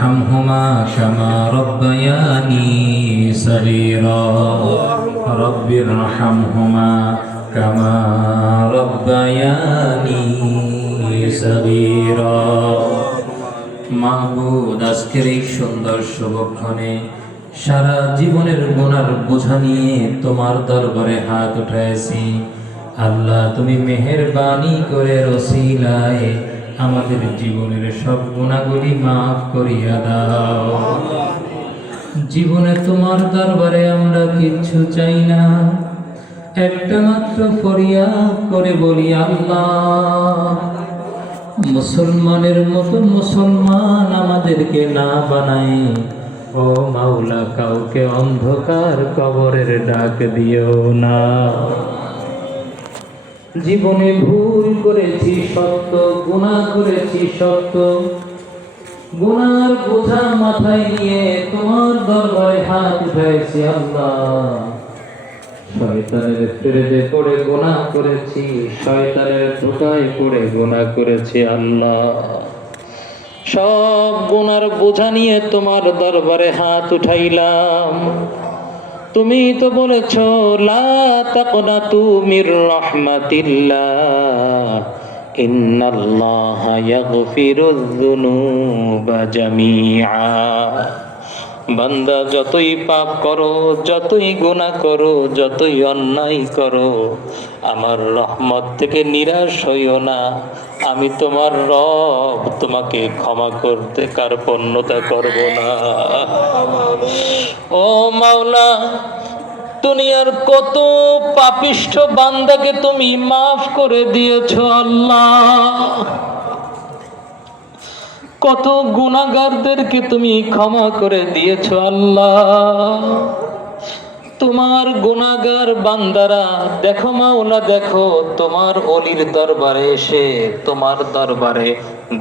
رب ارحمهما كما ربياني صغيرا رب ارحمهما كما ربياني صغيرا মাহবুদ আজকের এই সুন্দর শুভক্ষণে সারা জীবনের গুনার বোঝা নিয়ে তোমার দরবারে হাত উঠাইছি আল্লাহ তুমি মেহেরবানি করে রসিলায় আমাদের জীবনের সব গুণাগুলি মাফ করিয়া দাও। জীবনে তোমার দরবারে আমরা কিচ্ছু চাই না। একটা মাত্র ফরিয়াদ করে বলি আল্লাহ, মুসলমানের মতো মুসলমান আমাদেরকে না বানায় ও মাওলা, কাউকে অন্ধকার কবরের ডাক দিও না। জীবনে ভুল করেছি, সত্য গুণা করেছি, সত্য। গুনার বোঝা মাথায় নিয়ে তোমার দরবারে হাত উঠাইছি আল্লাহ। শয়তানের প্রেরে পড়ে করেছি, শয়তানের ধোকায় পড়ে করেছি আল্লাহ। সব গুনার বোঝা নিয়ে তোমার দরবারে হাত উঠাইলাম। তুমি তো বলেছ, লা বান্দা যতই পাপ করো, যতই গুণা করো, যতই অন্যায় করো, আমার রহমত থেকে নিরাশ হইও না। আমি তোমার রব, তোমাকে ক্ষমা করতে কার্পণ্যতা করব না। ও মাওলা, দুনিয়ার কত পাপিষ্ঠ বান্দাকে তুমি মাফ করে দিয়েছ আল্লাহ। কত গুণাগারদেরকে তুমি ক্ষমা করে দিয়েছ আল্লাহ। তোমার গুণাগার বান্দারা, দেখো মাওলা, দেখো, তোমার অলির দরবারে এসে, তোমার দরবারে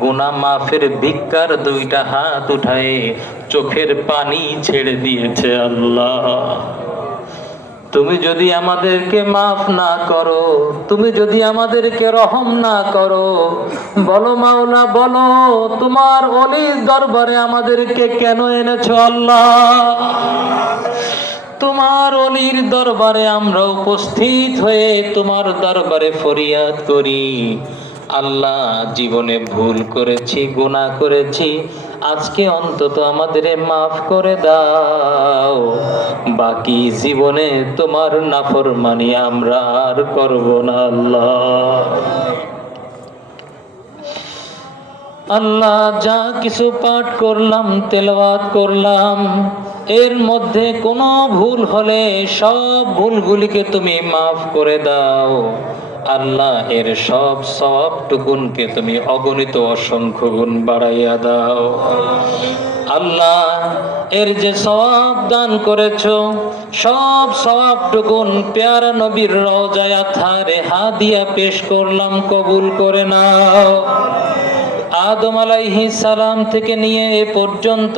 গুনা মাফের ভিক্ষার দুইটা হাত উঠায়। চোখের পানি ছেড়ে দিয়েছে আল্লাহ। তুমি যদি আমাদেরকে মাফ না করো, তুমি যদি আমাদেরকে রহম না করো, বলো মাওলা, বলো, তোমার অলির দরবারে আমাদেরকে কেন এনেছো আল্লাহ? তোমার অলির দরবারে আমরা উপস্থিত হয়ে তোমার দরবারে ফরিয়াদ করি। আল্লাহ জীবনে ভুল করেছি, গুনাহ করেছি আজকে অন্তত আমাদের মাফ করে দাও। বাকি জীবনে তোমার নাফর মানি আমরা আর করব না, আল্লাহ। আল্লাহ, যা কিছু পাঠ করলাম, তেলাওয়াত করলাম, এর মধ্যে কোনো ভুল হলে সব ভুলগুলিকে তুমি মাফ করে দাও। আল্লাহ এর সব সব টুকুনকে তুমি অগণিত অসংখ্য গুণ বাড়াইয়া দাও। আল্লাহ এর যে সব দান করেছ, সব সব টুকুন পেয়ারা নবীর রওজায় থারে হাদিয়া পেশ করলাম, কবুল করে নাও। আদম আলাইহি সালাম থেকে নিয়ে এ পর্যন্ত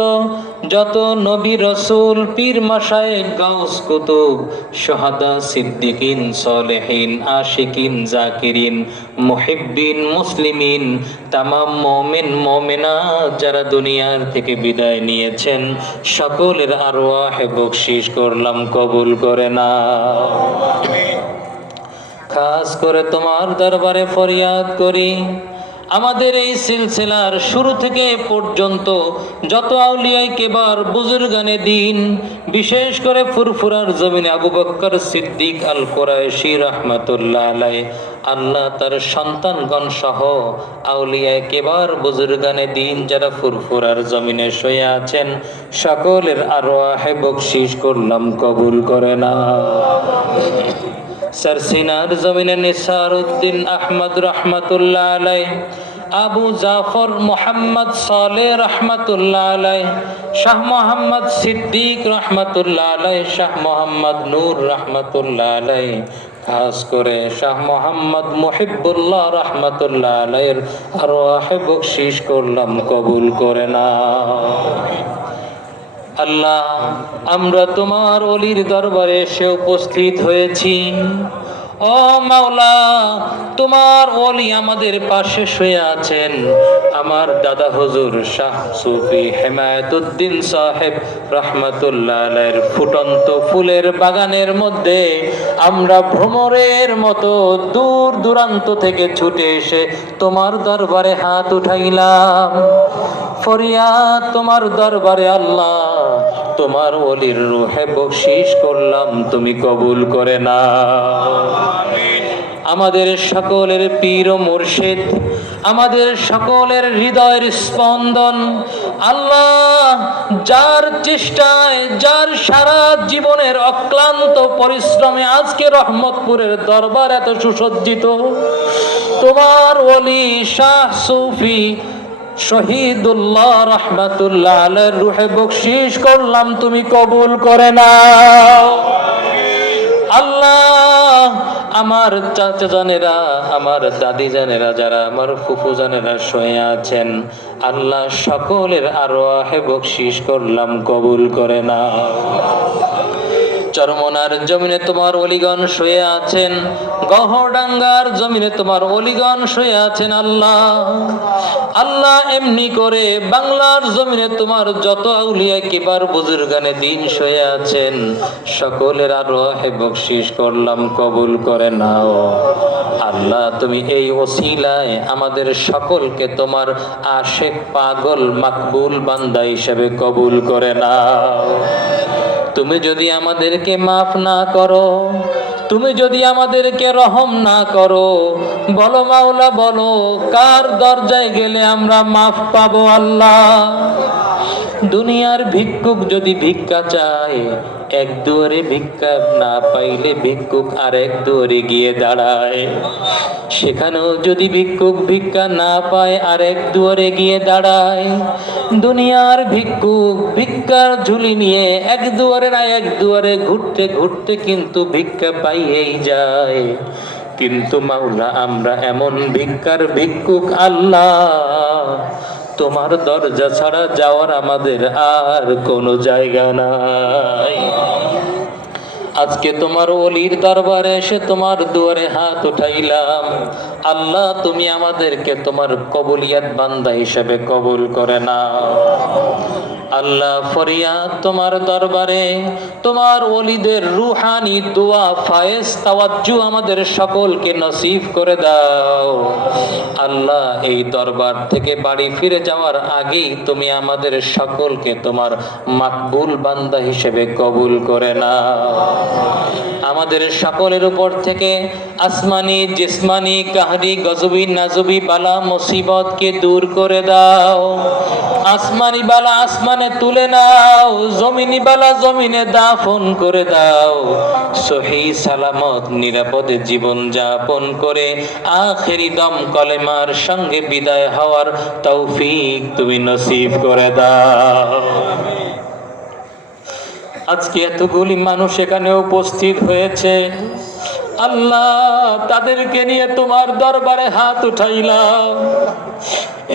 যত নবী রসুল পীর মাসায় গাউস কুতুব সোহাদা সিদ্দিকিন সলেহিন আশিকিন জাকিরিন মুহিব্বিন মুসলিমিন তামাম মোমেন মোমেনা যারা দুনিয়ার থেকে বিদায় নিয়েছেন সকলের আরওয়াহে বকশিস করলাম কবুল করে না খাস করে তোমার দরবারে ফরিয়াদ করি। আমাদের এই সিলসিলার শুরু থেকে পর্যন্ত যত আউলিয়াই কেবার বুজুর্গানে দিন, বিশেষ করে ফুরফুরার জমিনে আবু বক্কর সিদ্দিক আল কোরআশি রহমতুল্লাহ আলাই আল্লাহ তার সন্তানগণ সহ আউলিয়ায় কেবার বুজুর্গানে দিন যারা ফুরফুরার জমিনে শুয়ে আছেন, সকলের আরও আহে বকশিস করলাম কবুল করে না সারসিনার জমিনে নিসার উদ্দিন আহমদ রহমতুল্লাহ আলাই আবু জাফর মোহাম্মদ সালে রহমতুল্লাহ আলাই শাহ মোহাম্মদ সিদ্দিক রহমতুল্লাহ আলাই শাহ মোহাম্মদ নূর রহমতুল্লাহ আলাই খাস করে শাহ মোহাম্মদ মুহিবুল্লাহ রহমতুল্লাহ আলাইয়ের আরও বকশিস করলাম কবুল করে না আল্লাহ আমরা তোমার অলির দরবারে এসে উপস্থিত হয়েছি। ও মাওলা, তোমার অলি আমাদের পাশে শুয়ে আছেন। আমার দাদা হুজুর শাহ সুফি হেমায়তুদ্দিন সাহেব রহমতুল্লাহ আলাইয়ের ফুটন্ত ফুলের বাগানের মধ্যে আমরা ভ্রমরের মতো দূর দূরান্ত থেকে ছুটে এসে তোমার দরবারে হাত উঠাইলাম। ফরিয়া তোমার দরবারে আল্লাহ তোমার ওলির রুহে বকশিস করলাম, তুমি কবুল করে না আমাদের সকলের পীর ও মুর্শিদ, আমাদের সকলের হৃদয়ের স্পন্দন, আল্লাহ যার চেষ্টায়, যার সারা জীবনের অক্লান্ত পরিশ্রমে আজকে রহমতপুরের দরবার এত সুসজ্জিত, তোমার ওলি শাহ সুফি শহীদুল্লাহ রহমাতুল্লাহ রুহে বকশিস করলাম, তুমি কবুল করে নাও। আল্লাহ, আমার চাচা জানেরা, আমার দাদি জানেরা, যারা আমার ফুফু জানেরা শুয়ে আছেন, আল্লাহ সকলের আরও আহে বকশিস করলাম, কবুল করে না চরমনার জমিনে তোমার অলিগণ শুয়ে আছেন, গহডাঙ্গার জমিনে তোমার অলিগণ শুয়ে আছেন আল্লাহ। আল্লাহ এমনি করে বাংলার জমিনে তোমার যত আউলিয়া কিবার বুজুর্গানে দিন শুয়ে আছেন, সকলের আরও বকশিস করলাম, কবুল করে নাও। আল্লাহ, তুমি এই ওসিলায় আমাদের সকলকে তোমার আশেক পাগল, মাকবুল বান্দা হিসেবে কবুল করে নাও। তুমি যদি আমাদেরকে মাফ না করো তুমি যদি আমাদেরকে রহম না করো, বলো মাওলা, বলো, কার দরজায় গেলে আমরা মাফ পাবো আল্লাহ? দুনিয়ার ভিক্ষুক যদি ভিক্ষা চায়, এক দুয়ারে ভিক্ষা না পাইলে ভিক্ষুক আর এক দুয়ারে গিয়ে দাঁড়ায়। সেখানেও যদি ভিক্ষুক ভিক্ষা না পায় আর এক দুয়ারে গিয়ে দাঁড়ায়। দুনিয়ার ভিক্ষুক ভিক্ষার ঝুলি নিয়ে এক দুয়ারে না, এক দুয়ারে ঘুরতে ঘুরতে কিন্তু ভিক্ষা পাইয়েই যায়। কিন্তু মাওলা, আমরা এমন ভিক্ষার ভিক্ষুক আল্লাহ। তোমার দরজা ছাড়া যাওয়ার আমাদের আর কোনো জায়গা নাই। আজকে তোমার অলির দরবারে এসে তোমার দুয়ারে হাত উঠাইলাম। আল্লাহ, তুমি আমাদেরকে তোমার কবুলিয়াত বান্দা হিসেবে কবুল করে না আল্লাহ ফরিয়া তোমার দরবারে, তোমার ওলিদের রুহানি, দোয়া ফায়েজ তাওয়াজ্জু আমাদের সকলকে নসিব করে দাও। আল্লাহ, এই দরবার থেকে বাড়ি ফিরে যাওয়ার আগেই তুমি আমাদের সকলকে তোমার মাকবুল বান্দা হিসেবে কবুল করে নাও। আমাদের সকলের উপর থেকে আসমানি, জিসমানি, কাহারি, গজবি, নাজবি, বালা, মুসিবতকে দূর করে দাও। আসমানি বালা আসমানে তুলে নাও, জমিনি বালা জমিনে দাফন করে দাও। সহি সালামত, নিরাপদে জীবন যাপন করে আখেরি দম কলেমার সঙ্গে বিদায় হওয়ার তৌফিক তুমি নসিব করে দাও। আজকে এতগুলি মানুষ এখানে উপস্থিত হয়েছে। আল্লাহ তাদেরকে নিয়ে তোমার দরবারে হাত উঠাইলাম।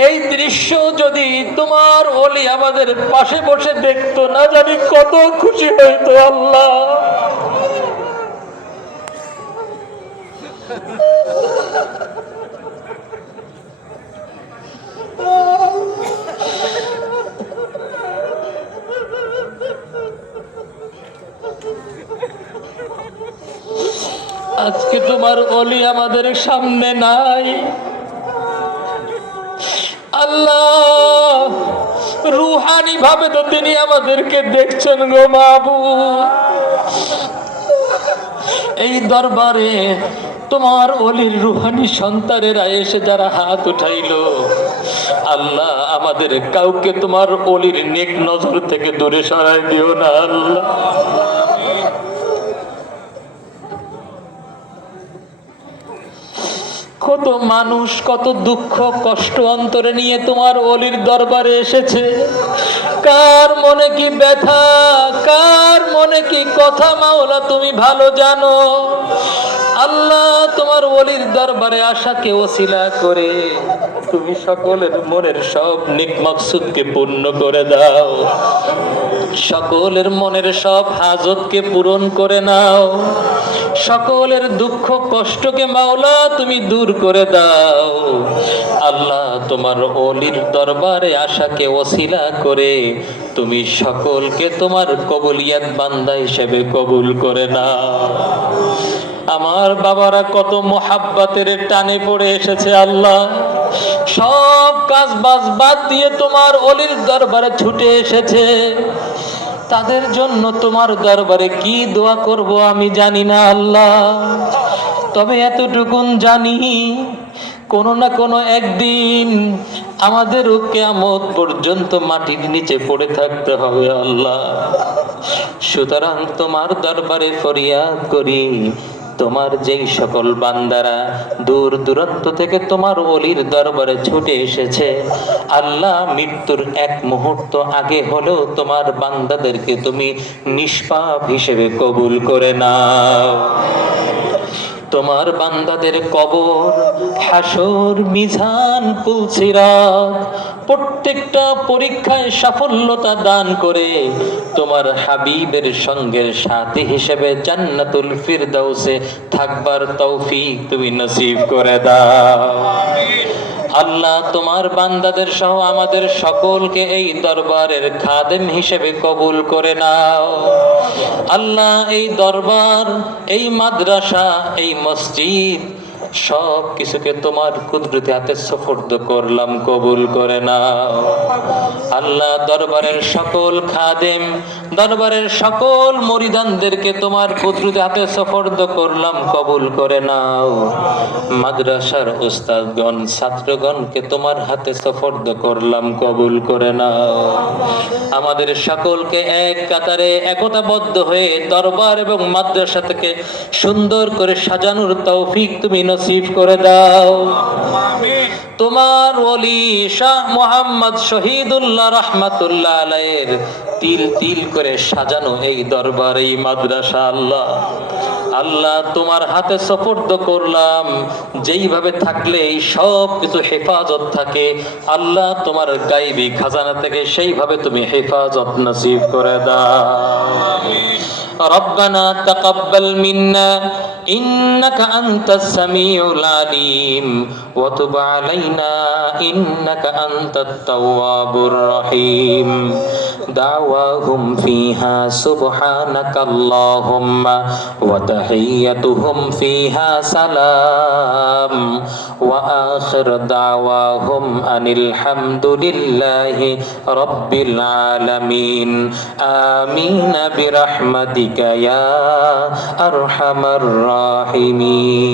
এই দৃশ্য যদি তোমার ওলি আমাদের পাশে বসে দেখতো, না জানি কত খুশি হইতো আল্লাহ। তোমার অলি আমাদের সামনে নাই। আল্লাহ রুহানি ভাবে তো তিনি আমাদেরকে দেখছেন গো মাবু এই দরবারে তোমার অলির রুহানি সন্তানেরা এসে যারা হাত উঠাইলো, আল্লাহ আমাদের কাউকে তোমার অলির নেক নজর থেকে দূরে সরাই দিও না, আল্লাহ। কত মানুষ, কত দুঃখ, কষ্ট অন্তরে নিয়ে তোমার অলির দরবারে এসেছে। কার মনে কি ব্যথা, কার মনে কি কথা মাওলা তুমি ভালো জানো? আল্লাহ তোমার অলির দরবারে আশাকে ওসিলা করে। তুমি সকলের মনের সব নিক মকসুদকে পূর্ণ করে দাও। সকলের মনের সব হাজতকে পূরণ করে নাও। সকলের দুঃখ কষ্টকে মাওলা তুমি দূর করে দাও। আল্লাহ তোমার অলির দরবারে আশাকে ওসিলা করে তুমি সকলকে তোমার কবুলিয়াত বান্দা হিসেবে কবুল করে নাও। আমার বাবারা কত মোহাব্বাতের টানে পড়ে এসেছে আল্লাহ। সব কাজ বাজ বাদ দিয়ে তোমার অলির দরবারে ছুটে এসেছে। তাদের জন্য তোমার দরবারে কি দোয়া করব আমি জানি না আল্লাহ। তবে এতটুকুন জানি, কোনো না কোনো একদিন আমাদেরও কেয়ামত পর্যন্ত মাটির নিচে পড়ে থাকতে হবে আল্লাহ। সুতরাং তোমার দরবারে ফরিয়াদ করি। তোমার যেই সকল বান্দারা দূর দূরত্ব থেকে তোমার অলির দরবারে ছুটে এসেছে, আল্লাহ মৃত্যুর এক মুহূর্ত আগে হলেও তোমার বান্দাদেরকে তুমি নিষ্পাপ হিসেবে কবুল করে নাও। তোমার বান্দাদের কবর, হাসর, মিজান পুলসিরাত প্রত্যেকটা পরীক্ষায় সাফল্যতা দান করে তোমার হাবিবের সঙ্গে সাথী হিসেবে জান্নাতুল ফিরদাউসে থাকবার তৌফিক তুমি নসিব করে দাও। আল্লাহ তোমার বান্দাদের সহ আমাদের সকলকে এই দরবারের খাদেম হিসেবে কবুল করে নাও। আল্লাহ এই দরবার, এই মাদ্রাসা, এই মসজিদ সব কিছুকে তোমার কুদরতি হাতে সফর্দ করলাম, কবুল করে নাও। আল্লাহ দরবারের সকল খাদেম, দরবারের সকল মরিদানদেরকে তোমার কুদরতি হাতে করলাম, কবুল করে নাও। মাদ্রাসার উস্তাদগণ, ছাত্রগণকে তোমার হাতে সফর্দ করলাম, কবুল করে নাও। আমাদের সকলকে এক কাতারে একতাবদ্ধ হয়ে দরবার এবং মাদ্রাসা থেকে সুন্দর করে সাজানোর তৌফিক তুমি করে দাও। তোমার ওলি শাহ মোহাম্মদ শহীদুল্লাহ রহমাতুল্লাহ আলাইয়ের তিল তিল করে সাজানো এই দরবারে মাদ্রাসা, আল্লাহ। আল্লাহ তোমার হাতে সফর্দ করলাম যেইভাবে থাকলে এই সব কিছু হেফাজত থাকে আল্লাহ তোমার গাইবি খাজানা থেকে সেইভাবে তুমি হেফাজত নসিব করে দাও ربنا تقبل منا إنك أنت السميع العليم وتب علينا إنك أنت التواب الرحيم دعواهم فيها سبحانك اللهم وتحيتهم فيها سلام وآخر دعواهم أن الحمد لله رب العالمين آمين برحمتك يا أرحم الراحمين